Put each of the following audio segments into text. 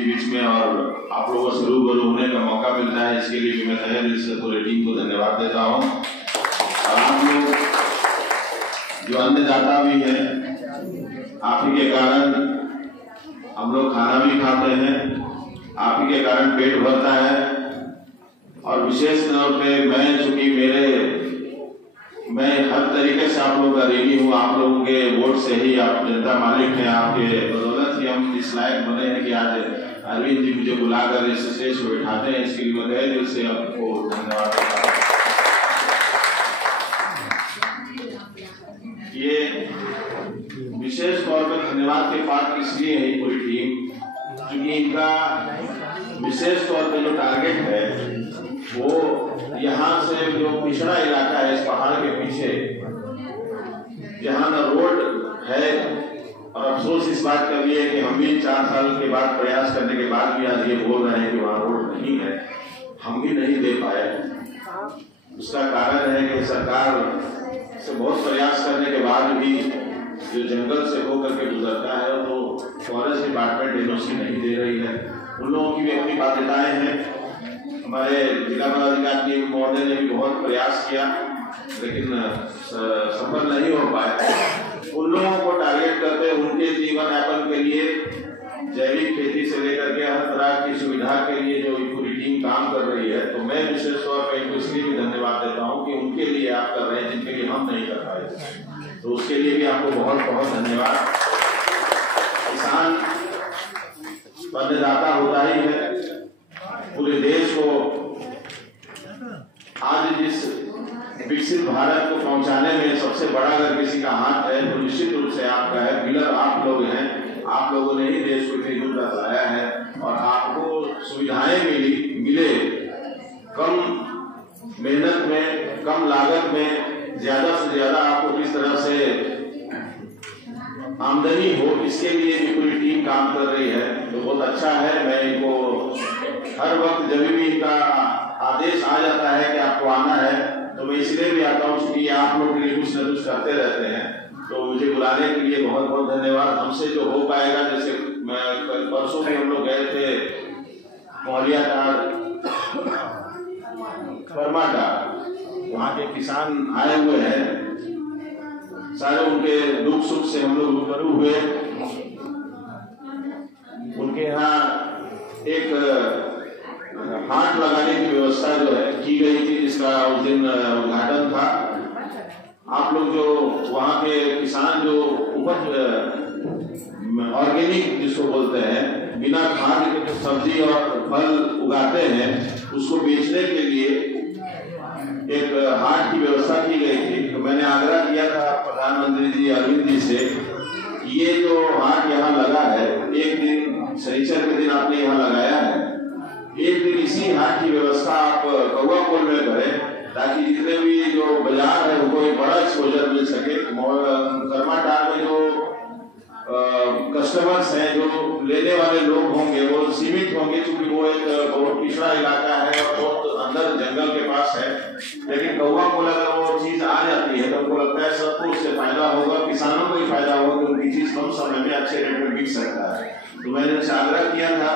के बीच में और आप लोगों से रूबरू होने का मौका मिलता है, इसके लिए भी मैं तहे दिल से पूरी टीम को धन्यवाद देता हूँ। और आप लोग जो अन्नदाता भी हैं, आप ही के कारण हम लोग खाना भी खाते हैं, आप ही के कारण पेट भरता है। और विशेष तौर पे मैं हर तरीके से आप लोगों का ऋणी हूँ। आप लोगों के वोट से ही आप जनता मालिक हैं, आपके बदौलत ही हम इस लायक बने हैं कि आज अरविंद जी मुझे बुलाकर इस स्टेज पर बैठाते हैं। इसके लिए मैं तहे दिल से आपको धन्यवाद देता हूँ। ये विशेष तौर पर धन्यवाद के पात्र इसलिए है पूरी टीम, क्योंकि इनका विशेष तौर पर जो टारगेट है वो यहाँ से जो पिछड़ा इलाका है इस पहाड़ के पीछे, जहाँ न रोड है, और अफसोस इस बात का भी है कि हम भी 4 साल के बाद प्रयास करने के बाद भी आज ये बोल रहे हैं कि वहाँ रोड नहीं है, हम भी नहीं दे पाए। उसका कारण है कि सरकार से बहुत प्रयास करने के बाद भी जो जंगल से होकर के गुजरता है तो फॉरेस्ट डिपार्टमेंट एनओसी नहीं दे रही है। उन लोगों की भी अपनी बाध्यताएं हैं। हमारे जिला पदाधिकारी महोदय ने भी बहुत प्रयास किया, लेकिन सफल नहीं हो पाया। उन लोगों को टारगेट करते उनके जीवन यापन के लिए जैविक खेती से लेकर के हर तरह की सुविधा के लिए जो पूरी टीम काम कर रही है, तो मैं विशेष तौर पर इनको इसलिए भी धन्यवाद देता हूँ कि उनके लिए आप कर रहे हैं जिनके लिए हम नहीं कर पाए, तो उसके लिए भी आपको बहुत बहुत धन्यवाद। किसान अन्नदाता होता ही है। पूरे देश को आज जिस विकसित भारत को पहुंचाने में सबसे बड़ा अगर किसी का हाथ है तो निश्चित रूप से आपका है। पिलर आप लोग हैं। आप लोगों ने ही देश को इतनी दूर तक लाया है और आपको सुविधाएं मिले कम मेहनत में, कम लागत में ज्यादा से ज्यादा आपको किस तरह से आमदनी हो, इसके लिए भी पूरी टीम काम कर रही है, तो बहुत अच्छा है। मैं इनको हर वक्त जब भी इनका आदेश आ जाता है कि आपको आना है, तो मैं इसलिए भी आता हूँ क्योंकि आप लोग के लिए कुछ न कुछ करते रहते हैं, तो मुझे बुलाने के लिए बहुत बहुत धन्यवाद। हमसे जो हो पाएगा, जैसे परसों भी हम लोग गए थे मोहलियाटार परमाटार, वहाँ के किसान आए हुए हैं, सारे उनके दुख सुख से हम लोग रूबरू हुए। उनके यहाँ एक हाट लगाने की व्यवस्था जो है की गई थी, जिसका उस दिन उद्घाटन था। आप लोग जो वहाँ के किसान जो उपज ऑर्गेनिक जिसको बोलते हैं, बिना खाद के सब्जी और फल उगाते हैं, उसको बेचने के लिए एक हाट की व्यवस्था की गई थी। तो मैंने आग्रह किया था प्रधानमंत्री जी अरविंद जी से, ये जो हाट यहाँ लगा है, एक दिन शनिचर के दिन आपने यहाँ लगाया है, एक दिन इसी हाट की व्यवस्था आप कौवाकोल में करें, ताकि जितने भी जो बाजार है उनको एक बड़ा एक्सपोजर मिल सके। कर्माटार में जो कस्टमर्स हैं, जो लेने वाले लोग होंगे, वो सीमित होंगे, क्योंकि वो एक बहुत पिछड़ा इलाका है और बहुत अंदर जंगल के पास है। लेकिन कौवाकोल अगर वो चीज आ जाती है तो हमको लगता है सबको उससे फायदा होगा, किसानों को ही फायदा होगा कि उनकी चीज कम समय में अच्छे रेट में बिक सकता है। तो मैंने उनसे आग्रह किया था,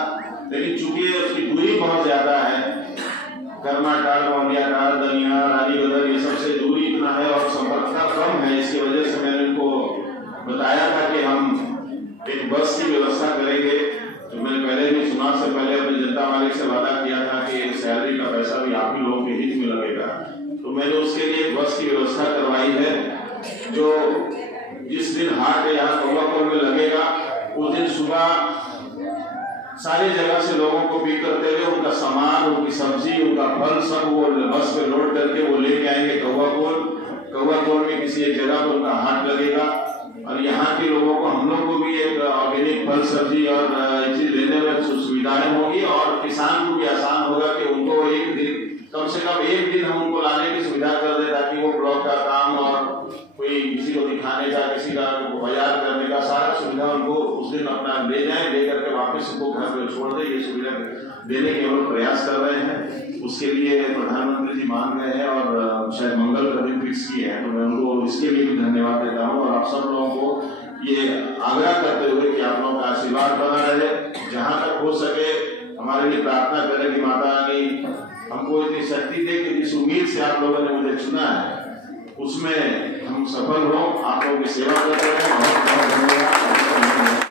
लेकिन चूंकि उसकी दूरी बहुत ज्यादा है, कर्माटार, मोहलियाटार, दनिया, रानीगदर, ये सबसे दूरी इतना है और संपर्कता कम है, इसकी वजह से मैंने उनको बताया था कि हम एक बस की व्यवस्था करेंगे। तो मैंने पहले भी चुनाव से पहले अपने जनता मालिक से वादा किया था कि सैलरी का पैसा भी आप ही लोगों के हित में लगेगा, तो मैंने उसके लिए बस की व्यवस्था करवाई है। जो जिस दिन हाट यहाँ कौवाकोल में लगेगा, उस दिन सुबह सारी जगह से लोगों को पिक करते हुए उनका सामान, उनकी सब्जी, उनका फल सब वो बस पे लोड करके वो लेके आएंगे कौवाकोल में किसी एक जगह पर उनका हाट लगेगा। और यहाँ के लोगों को, हम लोग को भी एक ऑर्गेनिक फल सब्जी और चीज लेने में सुविधाएं होगी और किसान को भी आसान होगा कि उनको एक दिन, कम से कम एक दिन हम उनको लाने की सुविधा कर दे, ताकि वो ब्लॉक का काम और कोई किसी को दिखाने का, किसी का बाजार करने का सारा सुविधा उनको उस दिन अपना ले जाए, ले करके वापस उनको घर पर छोड़ दे। ये सुविधा देने के हम लोग प्रयास कर रहे हैं। उसके लिए प्रधानमंत्री जी मान रहे हैं और शायद मंगल का दिन फिक्स किए हैं, तो मैं उनको इसके लिए भी धन्यवाद देता हूँ। और आप सब लोगों को ये आग्रह करते हुए कि आप लोगों का आशीर्वाद बना रहे, जहां तक हो सके हमारे लिए प्रार्थना करें कि माता रानी हमको इतनी शक्ति दे कि जिस उम्मीद से आप लोगों ने मुझे चुना है उसमें हम सफल हो, आप लोगों की सेवा करते हैं।